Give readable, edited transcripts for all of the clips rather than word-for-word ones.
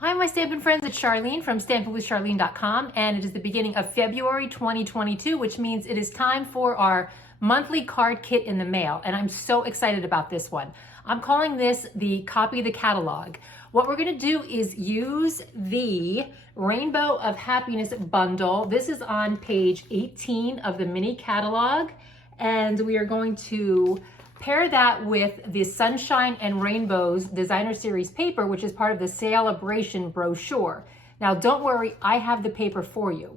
Hi, my Stampin' friends, it's Charlene from stampinwithcharlene.com, and it is the beginning of February 2022, which means it is time for our monthly card kit in the mail, and I'm so excited about this one. I'm calling this the Copy the Catalog. What we're gonna do is use the Rainbow of Happiness bundle. This is on page 18 of the mini catalog, and we are going to pair that with the Sunshine and Rainbows Designer Series paper, which is part of the Celebration brochure. Now, don't worry, I have the paper for you.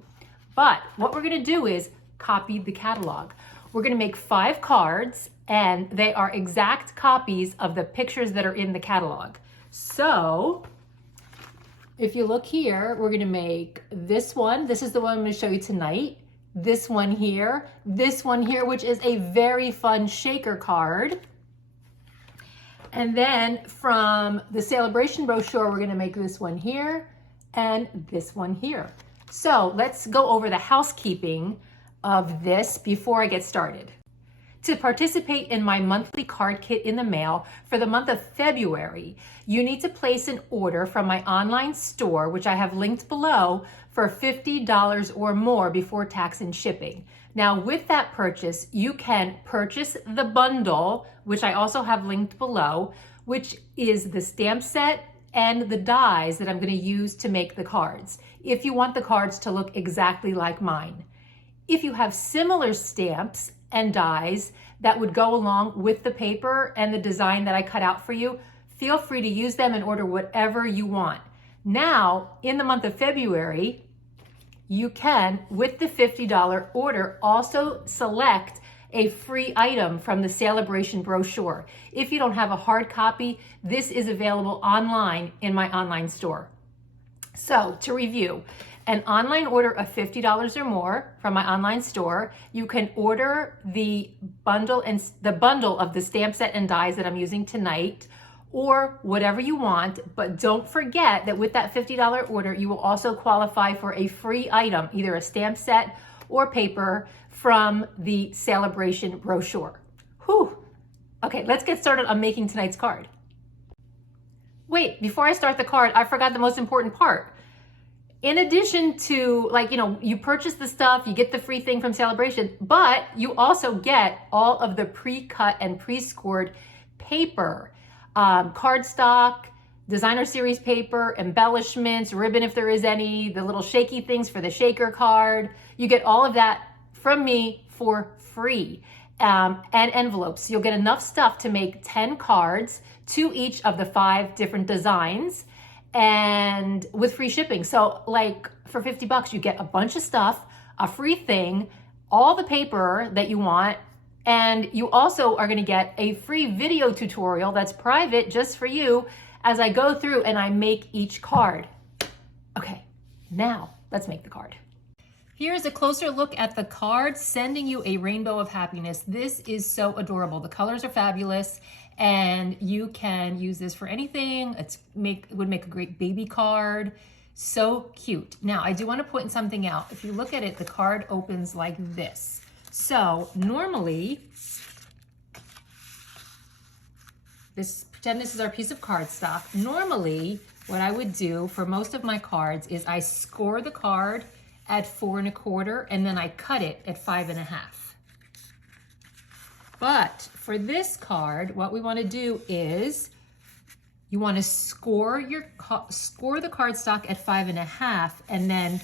But what we're gonna do is copy the catalog. We're gonna make 5 cards, and they are exact copies of the pictures that are in the catalog. So, if you look here, we're gonna make this one. This is the one I'm gonna show you tonight. This one here, which is a very fun shaker card. And then from the Celebration brochure, we're gonna make this one here and this one here. So let's go over the housekeeping of this before I get started. To participate in my monthly card kit in the mail for the month of February, you need to place an order from my online store, which I have linked below, for $50 or more before tax and shipping. Now, with that purchase, you can purchase the bundle, which I also have linked below, which is the stamp set and the dies that I'm going to use to make the cards, if you want the cards to look exactly like mine. If you have similar stamps and dies that would go along with the paper and the design that I cut out for you, feel free to use them and order whatever you want. Now, in the month of February, you can, with the $50 order, also select a free item from the Celebration brochure. If you don't have a hard copy, this is available online in my online store. So, to review, an online order of $50 or more from my online store, you can order the bundle of the stamp set and dies that I'm using tonight, or whatever you want, but don't forget that with that $50 order, you will also qualify for a free item, either a stamp set or paper from the Celebration brochure. Whew. Okay, let's get started on making tonight's card. Wait, before I start the card, I forgot the most important part. In addition to, you purchase the stuff, you get the free thing from Celebration, but you also get all of the pre-cut and pre-scored paper, cardstock, Designer Series paper, embellishments, ribbon if there is any, the little shaky things for the shaker card. You get all of that from me for free, and envelopes. You'll get enough stuff to make 10 cards, to each of the 5 different designs, and with free shipping. So for $50, you get a bunch of stuff, a free thing, all the paper that you want, and you also are gonna get a free video tutorial that's private just for you as I go through and I make each card. Okay, now let's make the card. Here's a closer look at the card, sending you a rainbow of happiness. This is so adorable. The colors are fabulous, and you can use this for anything. It would make a great baby card. So cute. Now, I do want to point something out. If you look at it, the card opens like this. So normally, pretend this is our piece of cardstock. Normally, what I would do for most of my cards is I score the card at 4 1/4, and then I cut it at 5 1/2. But for this card, what we want to do is you want to score the cardstock at 5 1/2 and then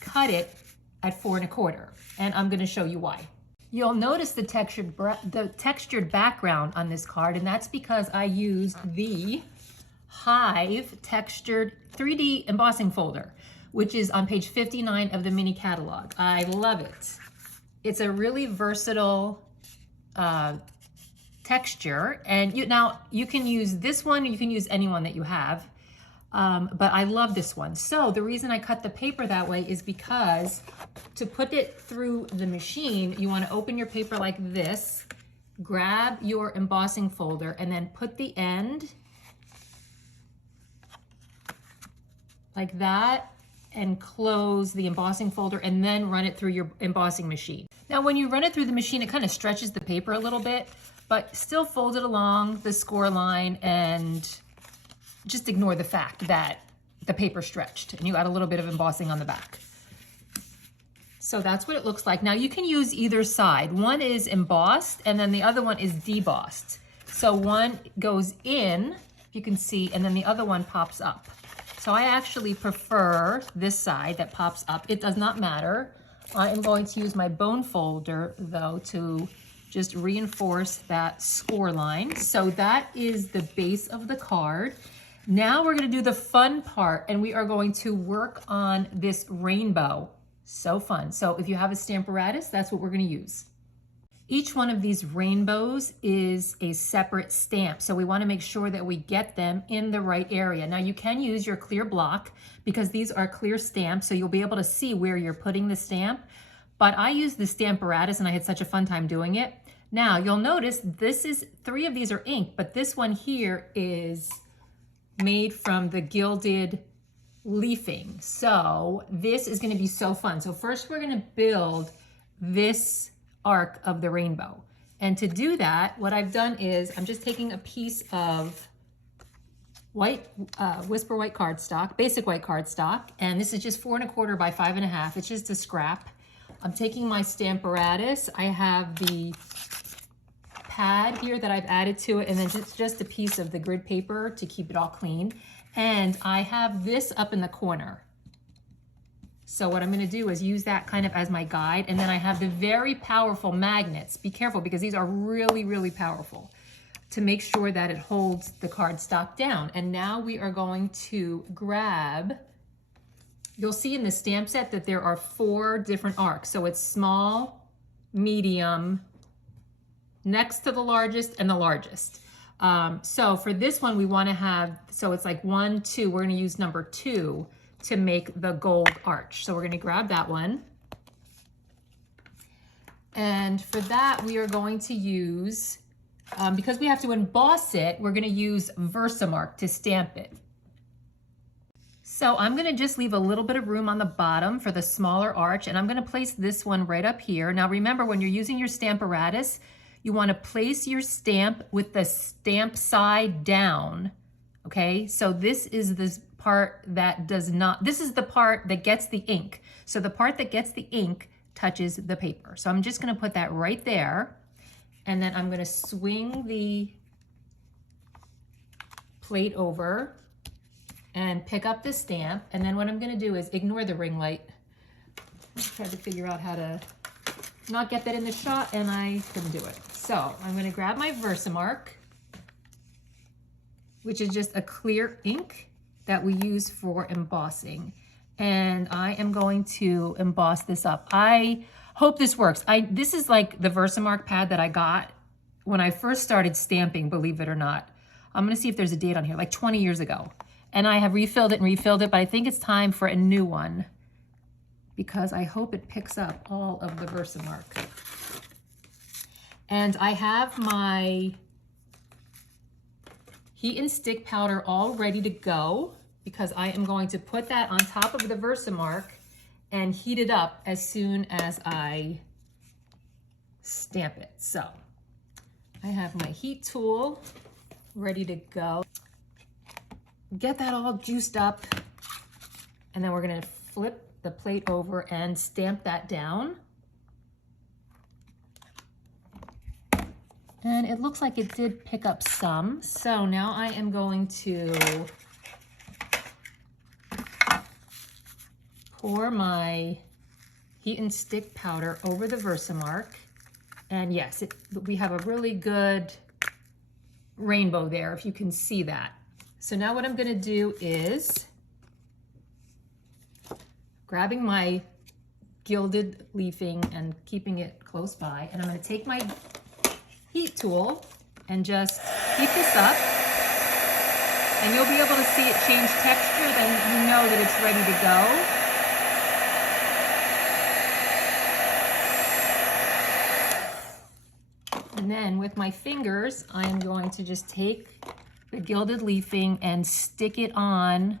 cut it at 4 1/4. And I'm going to show you why. You'll notice the textured background on this card, and that's because I used the Hive textured 3D embossing folder, which is on page 59 of the mini catalog. I love it. It's a really versatile texture, and you can use this one, or you can use any one that you have, but I love this one. So the reason I cut the paper that way is because to put it through the machine, you want to open your paper like this, grab your embossing folder, and then put the end like that, and close the embossing folder, and then run it through your embossing machine. Now, when you run it through the machine, it kind of stretches the paper a little bit, but still fold it along the score line, and just ignore the fact that the paper stretched, and you add a little bit of embossing on the back. So that's what it looks like. Now you can use either side. One is embossed and then the other one is debossed. So one goes in, you can see, and then the other one pops up. So I actually prefer this side that pops up. It does not matter. I am going to use my bone folder though to just reinforce that score line. So that is the base of the card. Now we're gonna do the fun part, and we are going to work on this rainbow. So fun. So if you have a Stamparatus, that's what we're gonna use. Each one of these rainbows is a separate stamp. So we wanna make sure that we get them in the right area. Now you can use your clear block because these are clear stamps, so you'll be able to see where you're putting the stamp. But I use the Stamparatus and I had such a fun time doing it. Now you'll notice three of these are ink, but this one here is made from the gilded leafing. So this is going to be so fun. So first we're going to build this arc of the rainbow. And to do that, what I've done is I'm just taking a piece of white, Whisper white cardstock, basic white cardstock. And this is just 4 1/4 by 5 1/2. It's just a scrap. I'm taking my Stamparatus. I have the pad here that I've added to it, and then just a piece of the grid paper to keep it all clean. And I have this up in the corner. So what I'm going to do is use that kind of as my guide. And then I have the very powerful magnets. Be careful because these are really, really powerful to make sure that it holds the cardstock down. And now we are going to grab, you'll see in the stamp set that there are 4 different arcs. So it's small, medium, next to the largest, and the largest. So for this one, we want to have, so it's like 1, 2, we're going to use number 2 to make the gold arch. So we're going to grab that one. And for that, we are going to use, because we have to emboss it, we're going to use Versamark to stamp it. So I'm going to just leave a little bit of room on the bottom for the smaller arch, and I'm going to place this one right up here. Now remember, when you're using your Stamparatus, you want to place your stamp with the stamp side down, okay? So this is the part that does not, this is the part that gets the ink. So the part that gets the ink touches the paper. So I'm just going to put that right there, and then I'm going to swing the plate over and pick up the stamp. And then what I'm going to do is ignore the ring light. I tried to figure out how to not get that in the shot, and I couldn't do it. So I'm going to grab my Versamark, which is just a clear ink that we use for embossing. And I am going to emboss this up. I hope this works. This is like the Versamark pad that I got when I first started stamping, believe it or not. I'm going to see if there's a date on here, like 20 years ago. And I have refilled it and refilled it, but I think it's time for a new one because I hope it picks up all of the Versamark. And I have my heat and stick powder all ready to go because I am going to put that on top of the Versamark and heat it up as soon as I stamp it. So I have my heat tool ready to go. Get that all juiced up, and then we're going to flip the plate over and stamp that down. And it looks like it did pick up some. So now I am going to pour my heat and stick powder over the Versamark. And yes, we have a really good rainbow there, if you can see that. So now what I'm going to do is grabbing my gilded leafing and keeping it close by, and I'm going to take my heat tool and just heat this up, and you'll be able to see it change texture, then you know that it's ready to go. And then with my fingers, I'm going to just take the gilded leafing and stick it on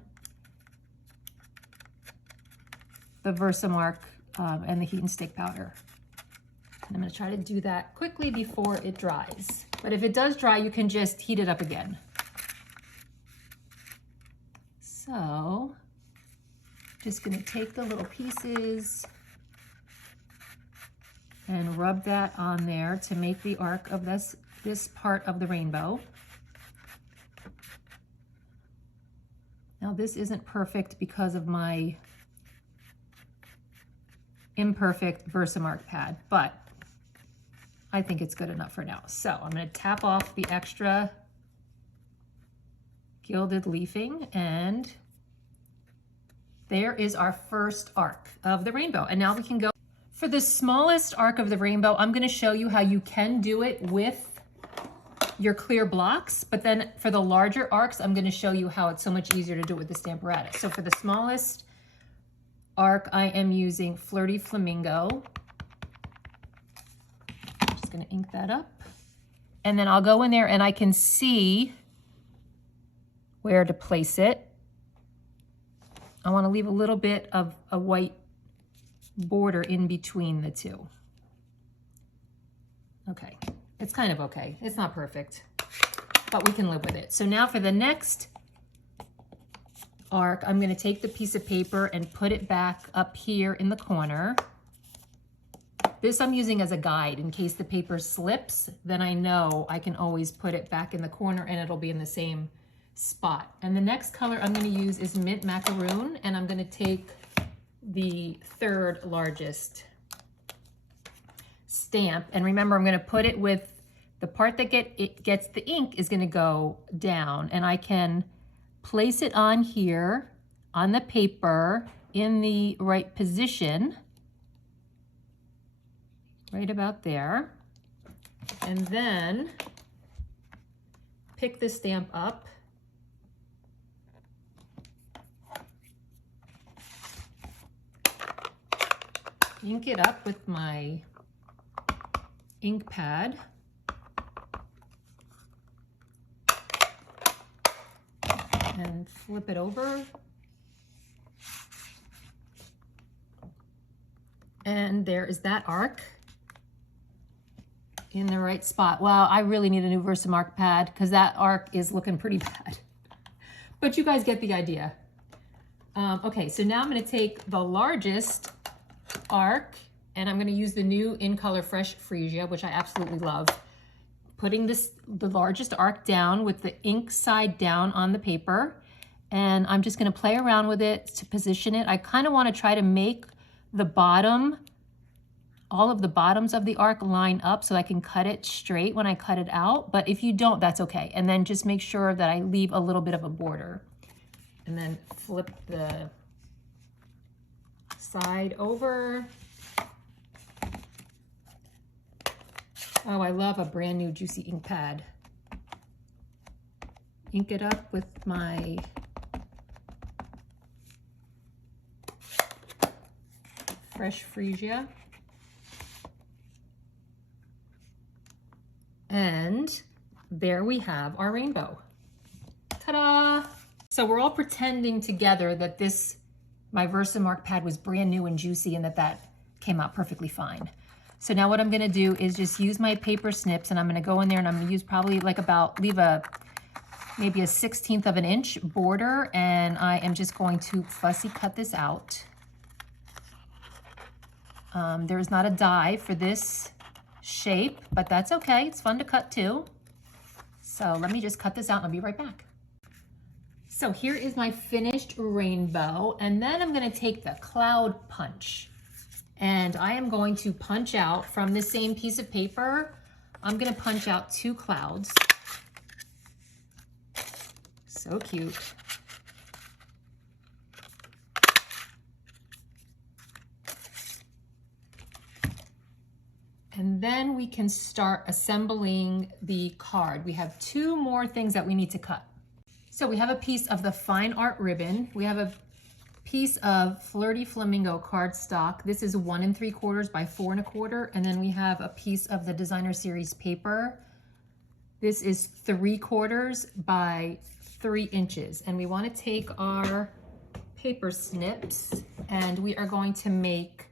the Versamark and the heat and stick powder. And I'm going to try to do that quickly before it dries. But if it does dry, you can just heat it up again. So So just gonna take the little pieces and rub that on there to make the arc of this part of the rainbow. Now this isn't perfect because of my imperfect Versamark pad, but I think it's good enough for now. So I'm going to tap off the extra gilded leafing, and there is our first arc of the rainbow. And now we can go for the smallest arc of the rainbow. I'm going to show you how you can do it with your clear blocks, but then for the larger arcs, I'm going to show you how it's so much easier to do it with the Stamparatus. So for the smallest arc, I am using Flirty Flamingo. I'm just going to ink that up. And then I'll go in there and I can see where to place it. I want to leave a little bit of a white border in between the two. Okay, it's kind of okay. It's not perfect, but we can live with it. So now for the next arc, I'm going to take the piece of paper and put it back up here in the corner. This I'm using as a guide in case the paper slips, then I know I can always put it back in the corner and it'll be in the same spot. And the next color I'm going to use is Mint Macaroon, and I'm going to take the third largest stamp. And remember, I'm going to put it with the part that gets the ink is going to go down, and I can place it on here on the paper in the right position, right about there, and then pick the stamp up, ink it up with my ink pad, and flip it over. And there is that arc in the right spot. Wow, I really need a new Versamark pad because that arc is looking pretty bad. But you guys get the idea. Okay, so now I'm going to take the largest arc, and I'm going to use the new In Color Fresh Freesia, which I absolutely love. Putting the largest arc down with the ink side down on the paper, and I'm just going to play around with it to position it. I kind of want to try to make the bottom, all of the bottoms of the arc line up so I can cut it straight when I cut it out, but if you don't, that's okay. And then just make sure that I leave a little bit of a border, and then flip the side over. Oh, I love a brand new Juicy ink pad. Ink it up with my Fresh Freesia. And there we have our rainbow. Ta-da! So we're all pretending together that my Versamark pad was brand new and juicy and that came out perfectly fine. So now what I'm going to do is just use my paper snips, and I'm going to go in there and I'm going to use probably like leave maybe a 1/16 of an inch border, and I am just going to fussy cut this out. There's not a die for this shape, but that's okay. It's fun to cut too. So let me just cut this out and I'll be right back. So here is my finished rainbow, and then I'm going to take the cloud punch. And I am going to punch out from the same piece of paper. I'm going to punch out 2 clouds. So cute. And then we can start assembling the card. We have 2 more things that we need to cut. So we have a piece of the fine art ribbon. We have a piece of Flirty Flamingo cardstock. This is 1 3/4 by 4 1/4. And then we have a piece of the Designer Series paper. This is 3/4 by 3 inches. And we want to take our paper snips, and we are going to make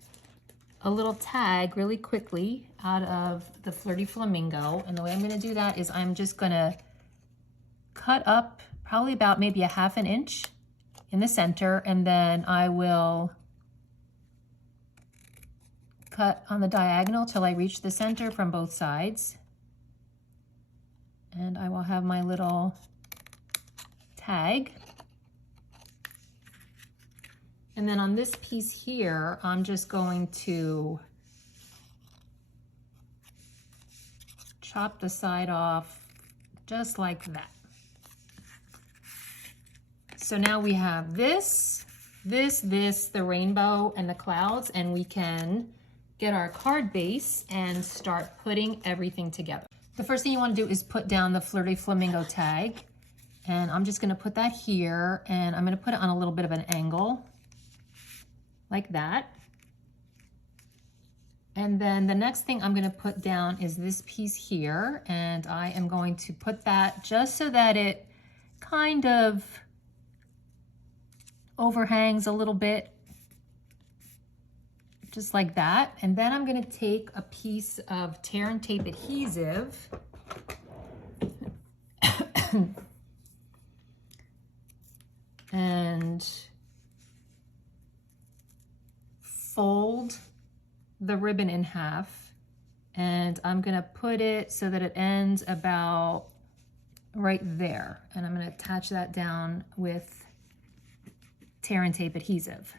a little tag really quickly out of the Flirty Flamingo. And the way I'm going to do that is I'm just going to cut up probably about maybe a 1/2 inch in the center, and then I will cut on the diagonal till I reach the center from both sides. And I will have my little tag. And then on this piece here, I'm just going to chop the side off just like that. So now we have this, the rainbow and the clouds, and we can get our card base and start putting everything together. The first thing you want to do is put down the Flirty Flamingo tag. And I'm just going to put that here, and I'm going to put it on a little bit of an angle, like that. And then the next thing I'm going to put down is this piece here, and I am going to put that just so that it kind of overhangs a little bit, just like that. And then I'm going to take a piece of tear and tape adhesive and fold the ribbon in half, and I'm going to put it so that it ends about right there, and I'm going to attach that down with tear and tape adhesive.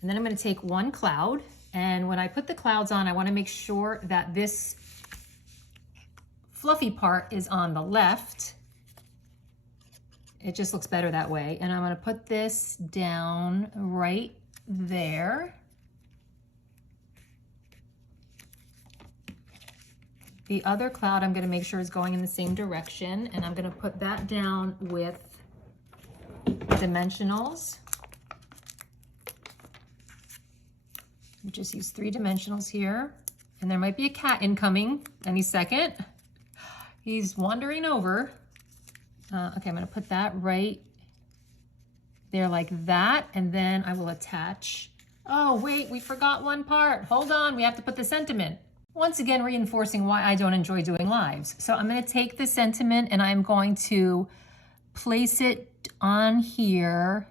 And then I'm going to take one cloud, and when I put the clouds on, I want to make sure that this fluffy part is on the left. It just looks better that way. And I'm going to put this down right there. The other cloud I'm going to make sure is going in the same direction, and I'm going to put that down with dimensionals. Just use 3 dimensionals here, and there might be a cat incoming any second. He's wandering over. Okay, I'm going to put that right there like that, and then I will attach. Oh wait, we forgot one part. Hold on, we have to put the sentiment. Once again, reinforcing why I don't enjoy doing lives. So I'm going to take the sentiment and I'm going to place it on here,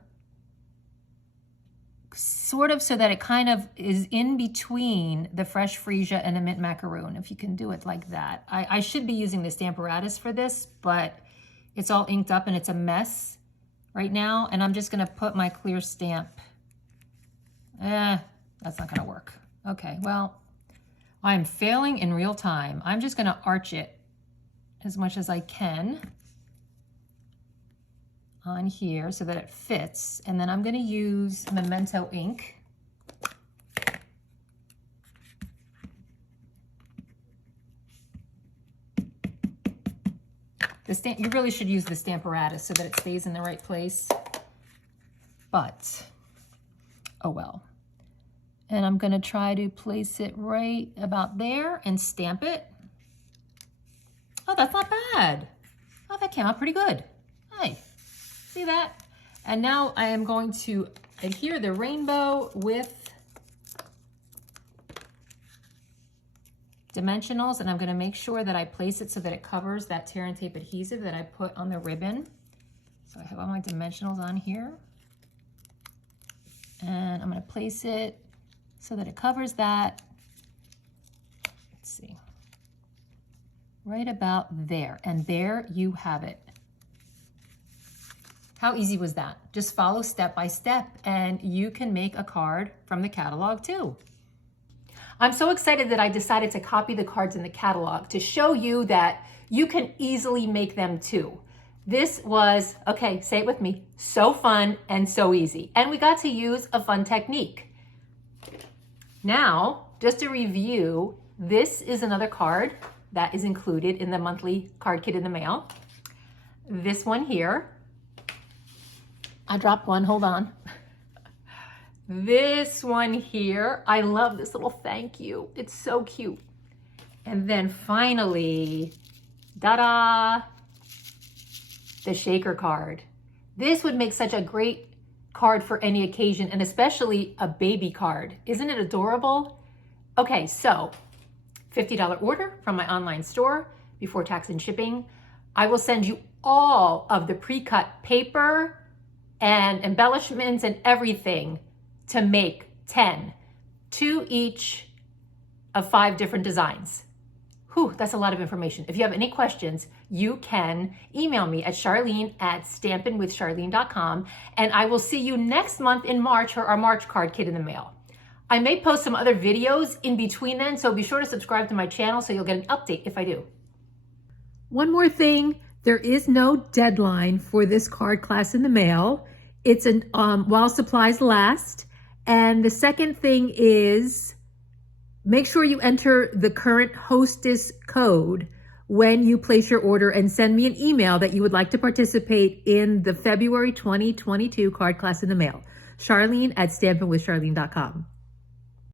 sort of so that it kind of is in between the fresh freesia and the mint macaroon, if you can do it like that. I should be using the Stamparatus for this, but it's all inked up and it's a mess right now. And I'm just going to put my clear stamp. That's not going to work. Okay, well, I'm failing in real time. I'm just going to arch it as much as I can on here so that it fits. And then I'm going to use Memento ink. You really should use the Stamparatus so that it stays in the right place. But, oh well. And I'm going to try to place it right about there and stamp it. Oh, that's not bad. Oh, that came out pretty good. Hi, see that? And now I am going to adhere the rainbow with dimensionals, and I'm going to make sure that I place it so that it covers that tear and tape adhesive that I put on the ribbon. So I have all my dimensionals on here. And I'm going to place it so that it covers that. Let's see. Right about there. And there you have it. How easy was that? Just follow step by step and you can make a card from the catalog too. I'm so excited that I decided to copy the cards in the catalog to show you that you can easily make them too. This was, okay, say it with me, so fun and so easy. And we got to use a fun technique. Now, just to review, this is another card that is included in the monthly card kit in the mail. This one here, I dropped one, hold on. This one here, I love this little thank you. It's so cute. And then finally, ta-da, the shaker card. This would make such a great card for any occasion, and especially a baby card. Isn't it adorable? Okay, so $50 order from my online store before tax and shipping. I will send you all of the pre-cut paper, and embellishments and everything to make 10, 2 each of 5 different designs. Whew, that's a lot of information. If you have any questions, you can email me at charlene@stampinwithcharlene.com, and I will see you next month in March for our March card kit in the mail. I may post some other videos in between then, so be sure to subscribe to my channel so you'll get an update if I do. One more thing, there is no deadline for this card class in the mail. It's while supplies last. And the second thing is, make sure you enter the current hostess code when you place your order and send me an email that you would like to participate in the February 2022 card class in the mail. Charlene@stampinwithcharlene.com.